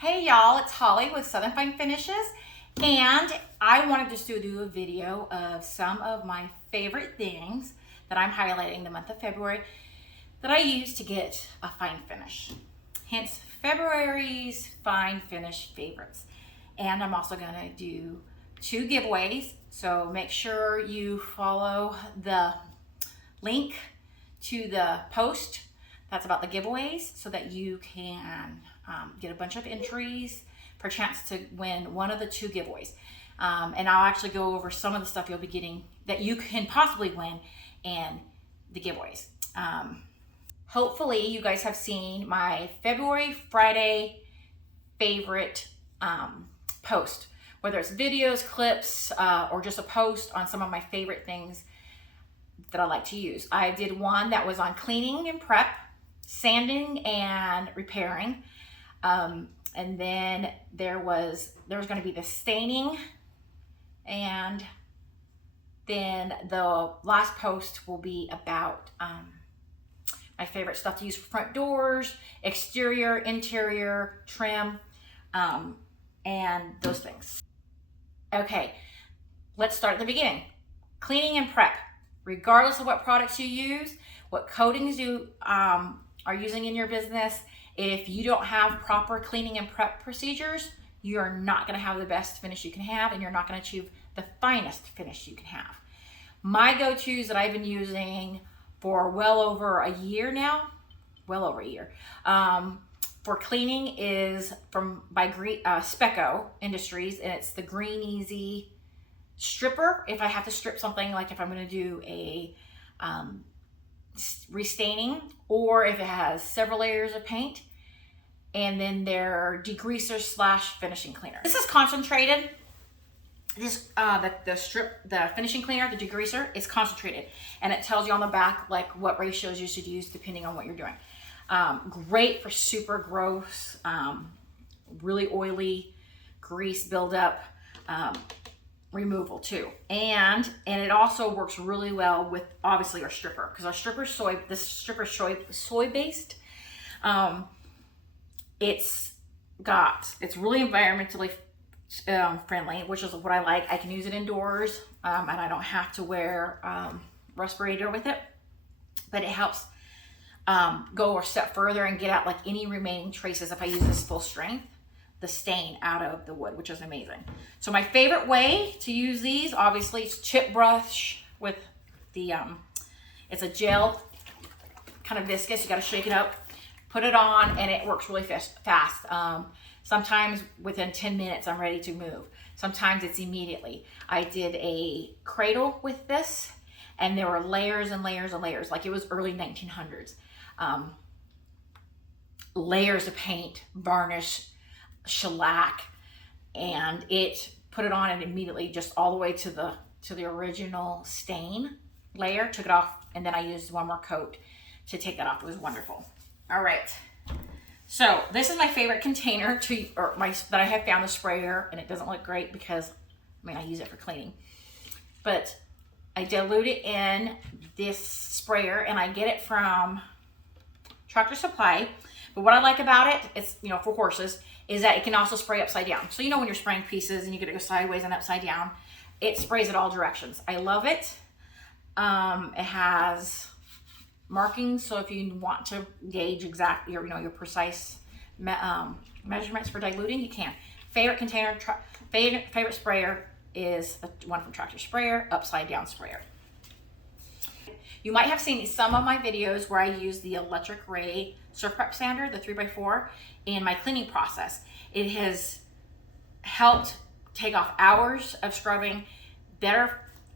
Hey y'all, it's Holly with Southern Fine Finishes, and I wanted just to do a video of some of my favorite things that I'm highlighting the month of February that I use to get a fine finish. Hence February's fine finish favorites. And I'm also going to do 2 giveaways, so make sure you follow the link to the post that's about the giveaways so that you can get a bunch of entries for a chance to win one of the 2 giveaways. And I'll actually go over some of the stuff you'll be getting that you can possibly win in the giveaways. Hopefully you guys have seen my February Friday favorite post, whether it's videos, clips, or just a post on some of my favorite things that I like to use. I did one that was on cleaning and prep, sanding and repairing, and then there was going to be the staining, and then the last post will be about my favorite stuff to use for front doors, exterior, interior, trim, and those things. Okay, let's start at the beginning. Cleaning and prep. Regardless of what products you use, what coatings you are using in your business, if you don't have proper cleaning and prep procedures, you're not going to have the best finish you can have, and you're not going to achieve the finest finish you can have. My go-tos that I've been using for well over a year now, for cleaning is by Specco Industries, and it's the Green Easy stripper. If I have to strip something, like if I'm going to do a restaining, or if it has several layers of paint, and then their degreaser / finishing cleaner. This is concentrated. This the finishing cleaner, the degreaser, is concentrated, and it tells you on the back like what ratios you should use depending on what you're doing. Great for super gross, really oily grease buildup removal too, and it also works really well with obviously our stripper, because our stripper this stripper soy based. It's really environmentally friendly, which is what I like. I can use it indoors, and I don't have to wear respirator with it, but it helps go a step further and get out like any remaining traces, if I use this full strength, the stain out of the wood, which is amazing. So my favorite way to use these, obviously, is chip brush with the, it's a gel, kind of viscous. You got to shake it up, put it on, and it works really fast. Sometimes within 10 minutes, I'm ready to move. Sometimes it's immediately. I did a cradle with this, and there were layers and layers and layers, like it was early 1900s. Layers of paint, varnish, shellac, and it put it on, and immediately just all the way to the original stain layer, took it off, and then I used one more coat to take that off. It was wonderful. All right, so this is my favorite container that I have found, the sprayer, and it doesn't look great because I use it for cleaning, but I dilute it in this sprayer, and I get it from Tractor Supply. But what I like about it, it's, for horses, is that it can also spray upside down. So when you're spraying pieces and you get to go sideways and upside down, it sprays at all directions. I love it. It has markings, so if you want to gauge exactly your precise measurements for diluting, you can. Favorite container, favorite sprayer is the one from Tractor Sprayer, upside down sprayer. You might have seen some of my videos where I use the electric ray SurfPrep sander, the 3x4, in my cleaning process. It has helped take off hours of scrubbing,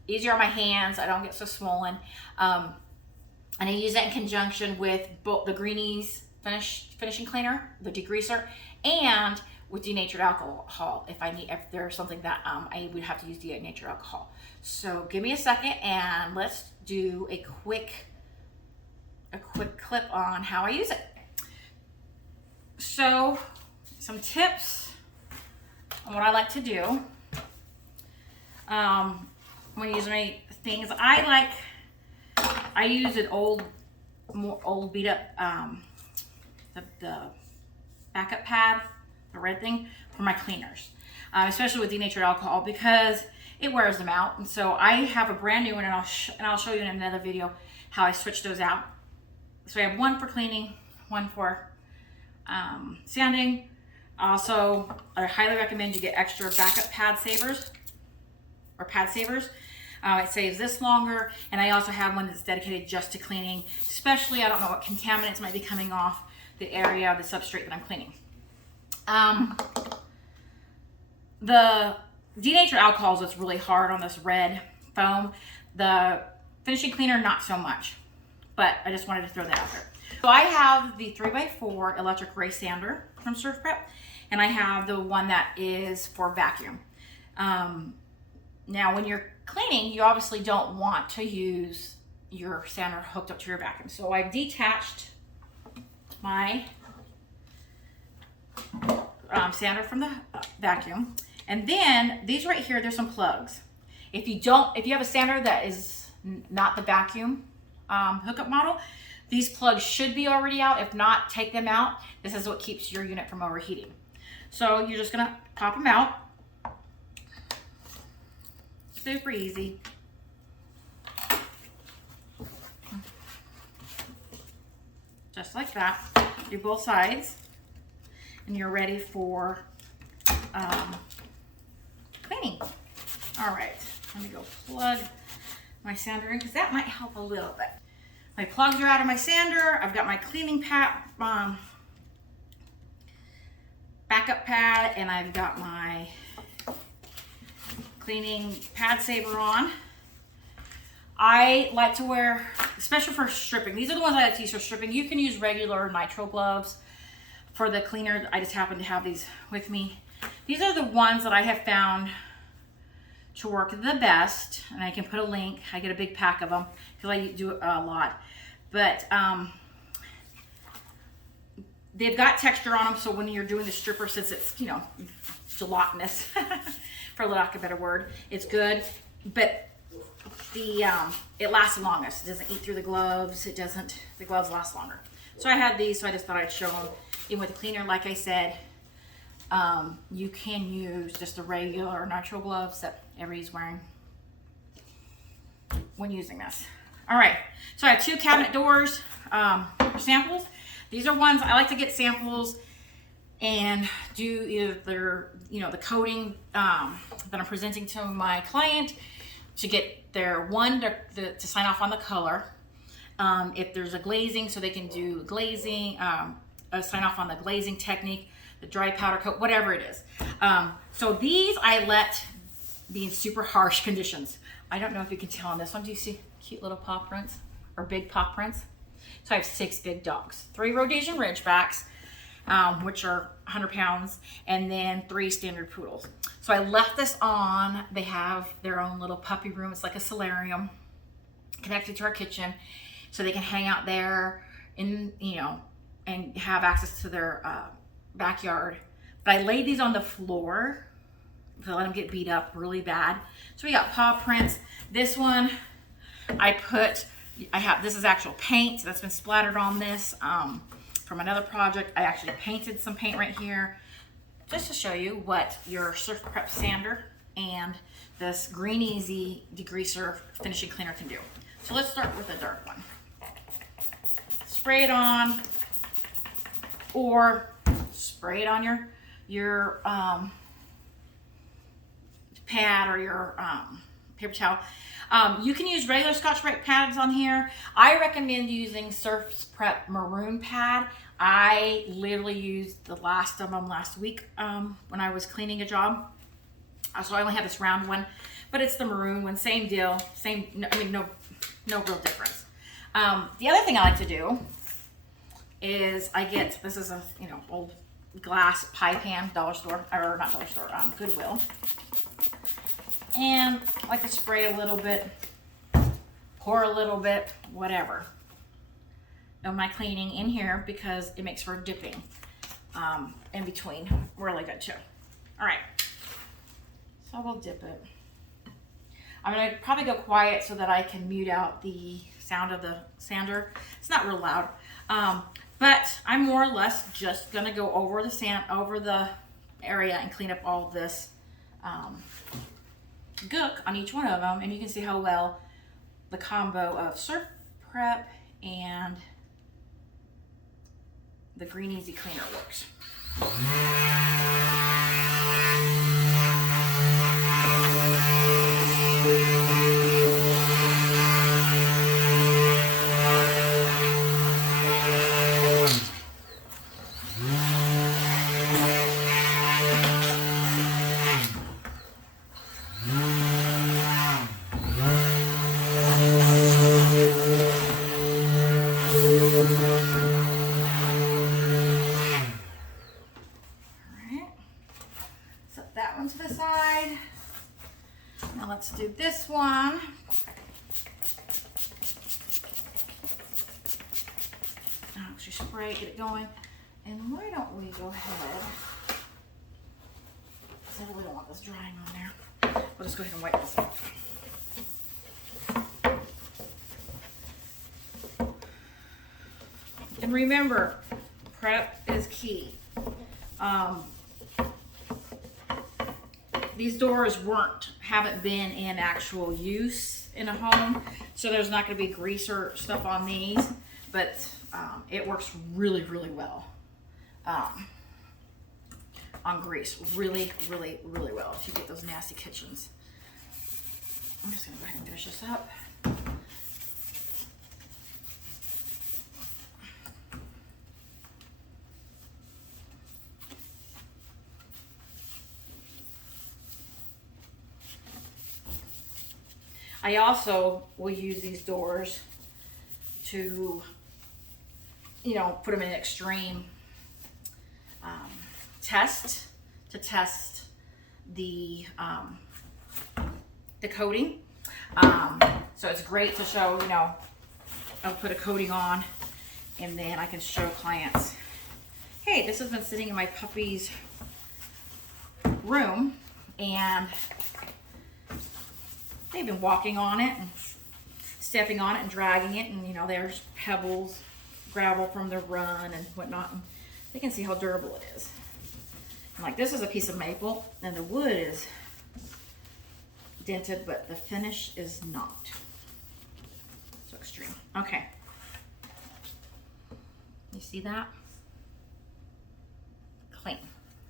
easier on my hands. I don't get so swollen. And I use that in conjunction with both the Green Easy finishing cleaner, the degreaser, and with denatured alcohol if there's something that I would have to use denatured alcohol. So give me a second and let's do a quick clip on how I use it. So some tips on what I like to do. When using my things, I use an old beat up the backup pad the red thing, for my cleaners, especially with denatured alcohol, because it wears them out. And so I have a brand new one, and I'll show you in another video how I switch those out. So I have one for cleaning, one for sanding. Also, I highly recommend you get extra backup pad savers. It saves this longer, and I also have one that's dedicated just to cleaning, especially I don't know what contaminants might be coming off the area, the substrate that I'm cleaning. The denatured alcohol is what's really hard on this red foam. The finishing cleaner, not so much, but I just wanted to throw that out there. So I have the 3x4 electric ray sander from SurfPrep, and I have the one that is for vacuum. Now, when you're cleaning, you obviously don't want to use your sander hooked up to your vacuum. So I've detached my sander from the vacuum. And then these right here, there's some plugs. If you have a sander that is not the vacuum hookup model, these plugs should be already out. If not, take them out. This is what keeps your unit from overheating. So you're just gonna pop them out. Super easy. Just like that. Do both sides, and you're ready for cleaning. All right, let me go plug my sander in, because that might help a little bit. My plugs are out of my sander. I've got my cleaning pad, backup pad, and I've got my cleaning pad saver on. I like to wear, especially for stripping, these are the ones I like to use for stripping. You can use regular nitrile gloves for the cleaner. I just happen to have these with me. These are the ones that I have found to work the best, and I can put a link. I get a big pack of them because I do it a lot. But they've got texture on them, so when you're doing the stripper, since it's, you know, gelatinous, for lack of a better word, it's good. But it lasts the longest. It doesn't eat through the gloves. The gloves last longer. So I had these, so I just thought I'd show them. Even with the cleaner, like I said, you can use just the regular nitrile gloves that everybody's wearing when using this. All right, so I have 2 cabinet doors samples. These are ones I like to get samples and do either the coating that I'm presenting to my client, to get their to sign off on the color. If there's a glazing, so they can do glazing, sign off on the glazing technique, the dry powder coat, whatever it is. So these I let be in super harsh conditions. I don't know if you can tell on this one. Do you see cute little paw prints or big paw prints? So I have 6 big dogs, 3 Rhodesian Ridgebacks, which are 100 pounds, and then 3 standard poodles. So I left this on. They have their own little puppy room. It's like a solarium connected to our kitchen, so they can hang out there and have access to their backyard. But I laid these on the floor to let them get beat up really bad. So we got paw prints. This one this is actual paint that's been splattered on this from another project. I actually painted some paint right here just to show you what your SurfPrep sander and this Green Easy degreaser finishing cleaner can do. So let's start with the dark one. Spray it on, or spray it on your pad or your paper towel. You can use regular Scotch-Brite pads on here. I recommend using SurfPrep maroon pad. I literally used the last of them last week when I was cleaning a job. So I only have this round one, but it's the maroon one. Same deal. No real difference. The other thing I like to do is this is a old glass pie pan, Goodwill. And I like to spray a little bit, pour a little bit, whatever, of my cleaning in here, because it makes for dipping in between really good too. All right, so we'll dip it. I'm gonna probably go quiet so that I can mute out the sound of the sander. It's not real loud, but I'm more or less just gonna go over the area and clean up all this gook on each one of them, and you can see how well the combo of SurfPrep and the Green Easy Cleaner works. To the side. Now let's do this one. Actually spray, get it going. And why don't we go ahead, because I really don't want this drying on there. We'll just go ahead and wipe this off. And remember, prep is key. These doors haven't been in actual use in a home, so there's not going to be grease or stuff on these, but it works really, really well on grease. Really, really, really well if you get those nasty kitchens. I'm just going to go ahead and finish this up. I also will use these doors to, put them in extreme test, to test the coating. So it's great to show, I'll put a coating on, and then I can show clients, hey, this has been sitting in my puppy's room, and they've been walking on it and stepping on it and dragging it, and there's pebbles, gravel from their run and whatnot, and they can see how durable it is. And like, this is a piece of maple, and the wood is dented, but the finish is not. So extreme. Okay. You see that? Clean.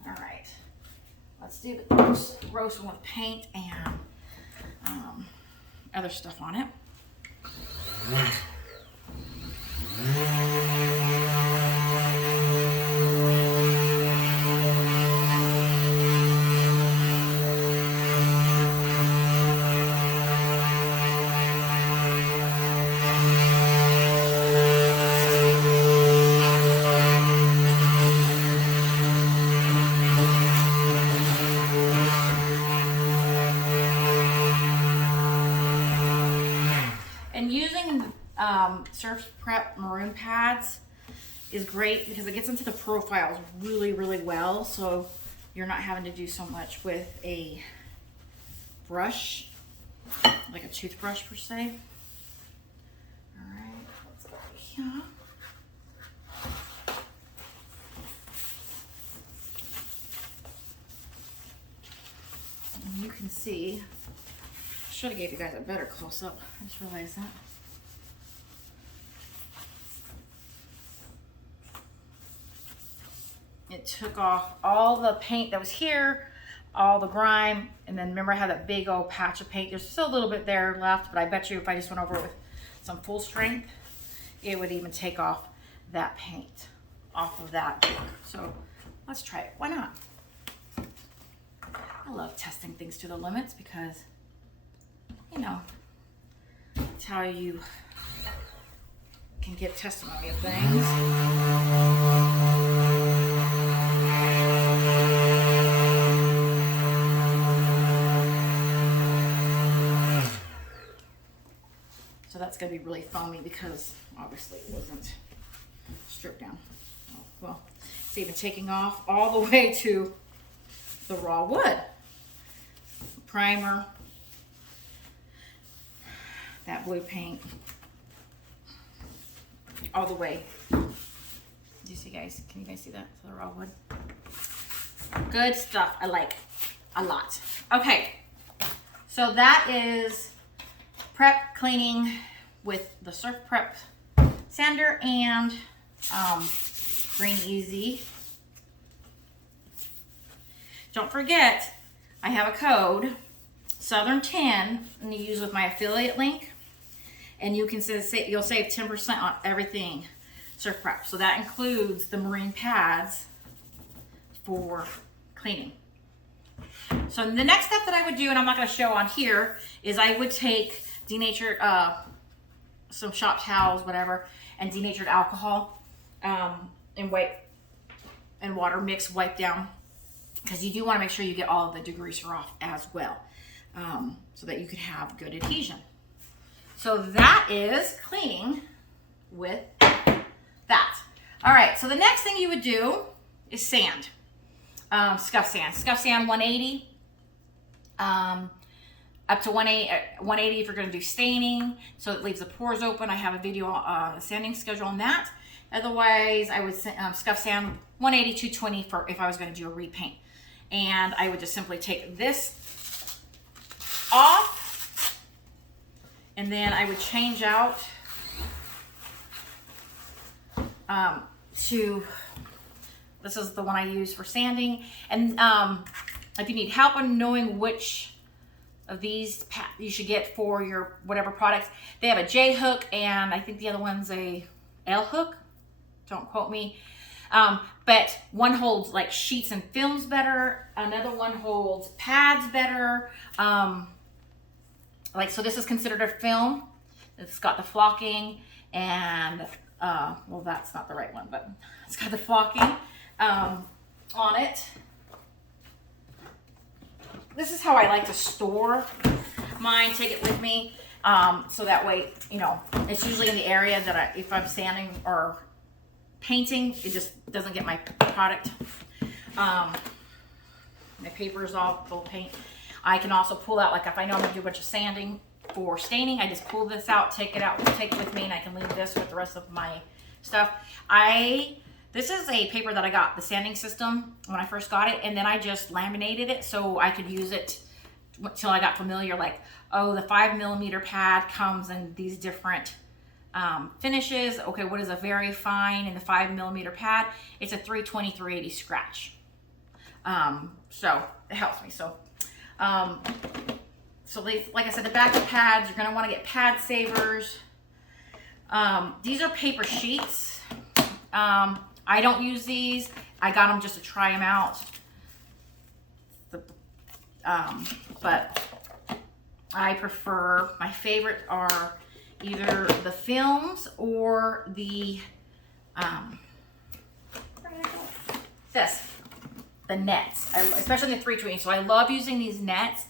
All right. Let's do the roast one with paint and other stuff on it. And using SurfPrep maroon pads is great because it gets into the profiles really, really well. So you're not having to do so much with a brush, like a toothbrush per se. All right, let's go here. And you can see, I should have gave you guys a better close-up. I just realized that. It took off all the paint that was here, all the grime, and then remember I had that big old patch of paint. There's still a little bit there left, but I bet you if I just went over it with some full strength, it would even take off that paint off of that door. So let's try it. Why not? I love testing things to the limits because, it's how you can get testimony of things. So that's going to be really foamy because obviously it wasn't stripped down. Oh, well, it's even taking off all the way to the raw wood. Primer, that blue paint, all the way. Do you see, guys? Can you guys see that? To the raw wood. Good stuff. I like a lot. Okay, so that is prep cleaning with the SurfPrep sander and Green Easy. Don't forget, I have a code, Southern 10, and you use with my affiliate link, and you can you'll save 10% on everything SurfPrep. So that includes the marine pads for cleaning. So the next step that I would do, and I'm not going to show on here, is I would take denatured, some shop towels, whatever, and denatured alcohol, and wipe, and water mix, wipe down, because you do want to make sure you get all of the degreaser off as well, so that you can have good adhesion. So that is cleaning with that. All right, so the next thing you would do is sand. Scuff sand. Scuff sand 180. Up to 180 if you're going to do staining, so it leaves the pores open. I have a video on sanding schedule on that. Otherwise, I would scuff sand 180, 220 for if I was going to do a repaint. And I would just simply take this off, and then I would change out to, this is the one I use for sanding. And if you need help on knowing which of these you should get for your whatever products, they have a J hook, and I think the other one's a L hook. Don't quote me. But one holds like sheets and films better. Another one holds pads better. Like, so this is considered a film. It's got the flocking and, well, that's not the right one, but it's got the flocking on it. This is how I like to store mine, take it with me. So that way, you know, it's usually in the area that if I'm sanding or painting, it just doesn't get my product. My paper is all full of paint. I can also pull out, like if I know I'm gonna do a bunch of sanding for staining, I just pull this out, take it out, take it with me, and I can leave this with the rest of my stuff. This is a paper that I got, the sanding system, when I first got it, and then I just laminated it so I could use it till I got familiar, like, oh, the 5mm pad comes in these different finishes. Okay, what is a very fine and the 5mm pad? It's a 320, 380 scratch. So it helps me. So, like I said, the back of pads, you're gonna wanna get pad savers. These are paper sheets. I don't use these. I got them just to try them out. But I prefer, my favorite are either the films or the, the nets, especially the 320. So I love using these nets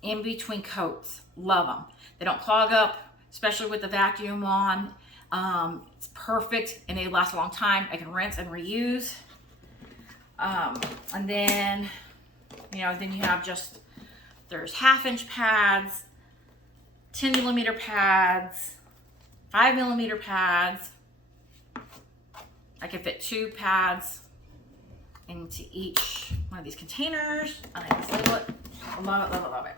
in between coats. Love them. They don't clog up, especially with the vacuum on. It's perfect and they last a long time. I can rinse and reuse. And then, you know, then you have just, there's 1/2-inch pads, 10mm pads, 5mm pads. I can fit 2 pads into each one of these containers. And I just love it. Love it, love it, love it.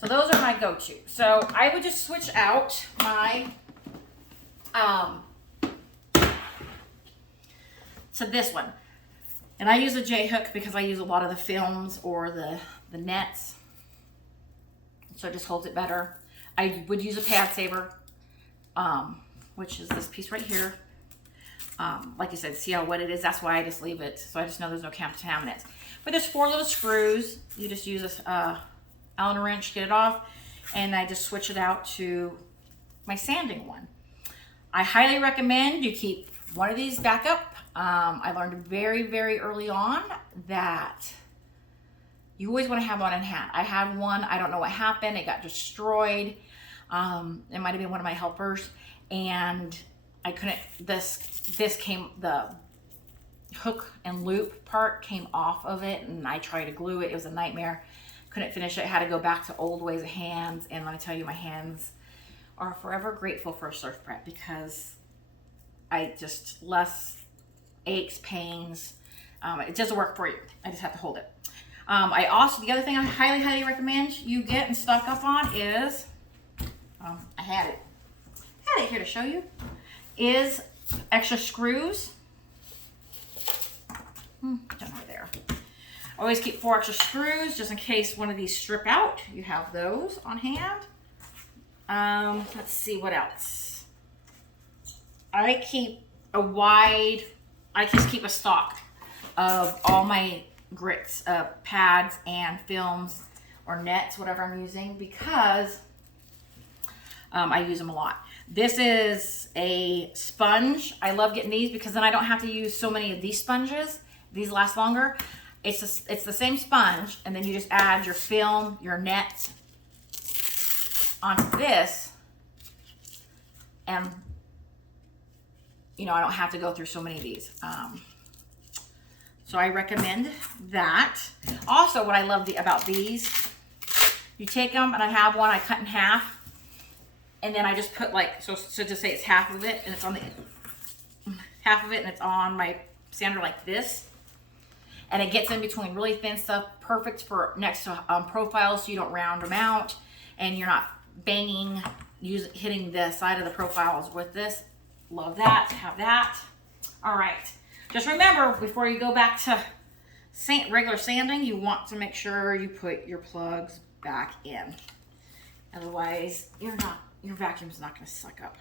So those are my go-to. So I would just switch out my to this one, and I use a J hook because I use a lot of the films or the nets, so it just holds it better. I would use a pad saver, which is this piece right here. Like I said, see how wet it is? That's why I just leave it, so I just know there's no contaminants. But there's 4 little screws. You just use this Allen wrench, get it off, and I just switch it out to my sanding one. I highly recommend you keep one of these back up. I learned very, very early on that you always want to have one in hand. I had one, I don't know what happened, it got destroyed. It might have been one of my helpers, and I couldn't, this came, the hook and loop part came off of it, and I tried to glue it. It was a nightmare. Couldn't finish it. Had to go back to old ways of hands, and let me tell you, my hands are forever grateful for SurfPrep because I just less aches, pains, It doesn't work for you. I just have to hold it. The other thing I highly recommend you get and stock up on is, I had it here to show you, is extra screws. Done right there. Always keep 4 extra screws just in case one of these strip out. You have those on hand. Let's see what else. I just keep a stock of all my grits, pads and films or nets, whatever I'm using, because I use them a lot. This is a sponge. I love getting these because then I don't have to use so many of these sponges. These last longer. It's the same sponge, and then you just add your film, your net onto this, and I don't have to go through so many of these. So I recommend that. Also, what I love about these, you take them, and I have one I cut in half, and then I just put so just say it's half of it, and it's on the half of it, and it's on my sander like this. And it gets in between really thin stuff, perfect for next to profiles so you don't round them out and you're not banging, hitting the side of the profiles with this. Love that, have that. All right, just remember before you go back to regular sanding, you want to make sure you put your plugs back in. Otherwise, your vacuum's not gonna suck up.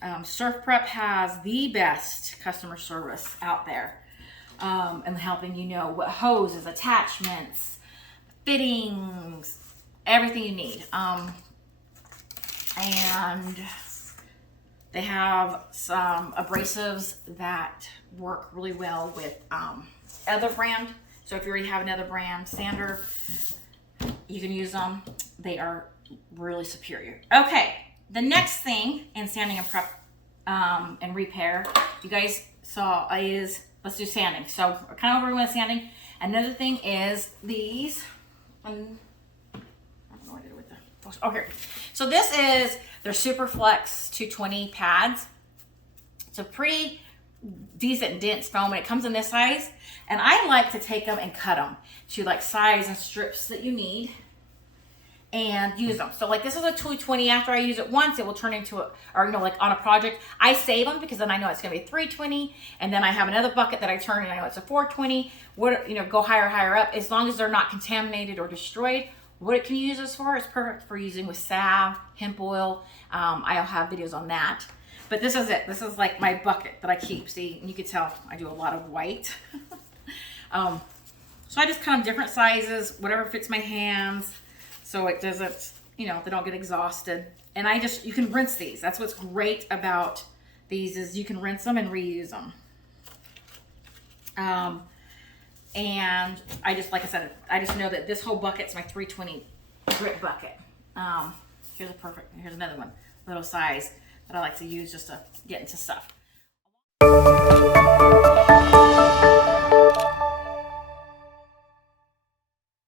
SurfPrep has the best customer service out there. And helping you know what hoses, attachments, fittings, everything you need. And they have some abrasives that work really well with other brand. So if you already have another brand sander, you can use them. They are really superior. Okay, the next thing in sanding and prep and repair, you guys saw is, let's do sanding. So we're kind of over with sanding. Another thing is these. I don't know what I did with the. Oh, here. So this is their Super Flex 220 pads. It's a pretty decent dense foam, and it comes in this size. And I like to take them and cut them to size and strips that you need, and use them. So this is a 220. After I use it once, it will turn into on a project, I save them because then I know it's gonna be 320, and then I have another bucket that I turn and I know it's a 420. Go higher up. As long as they're not contaminated or destroyed, what it can use this for is perfect for using with salve, hemp oil. I'll have videos on that. But this is it. This is my bucket that I keep. See, and you can tell I do a lot of white. So I just cut them different sizes, whatever fits my hands. So it doesn't, they don't get exhausted. And you can rinse these. That's what's great about these is you can rinse them and reuse them. And like I said, I just know that this whole bucket's my 320 grit bucket. Here's another one, little size that I like to use just to get into stuff.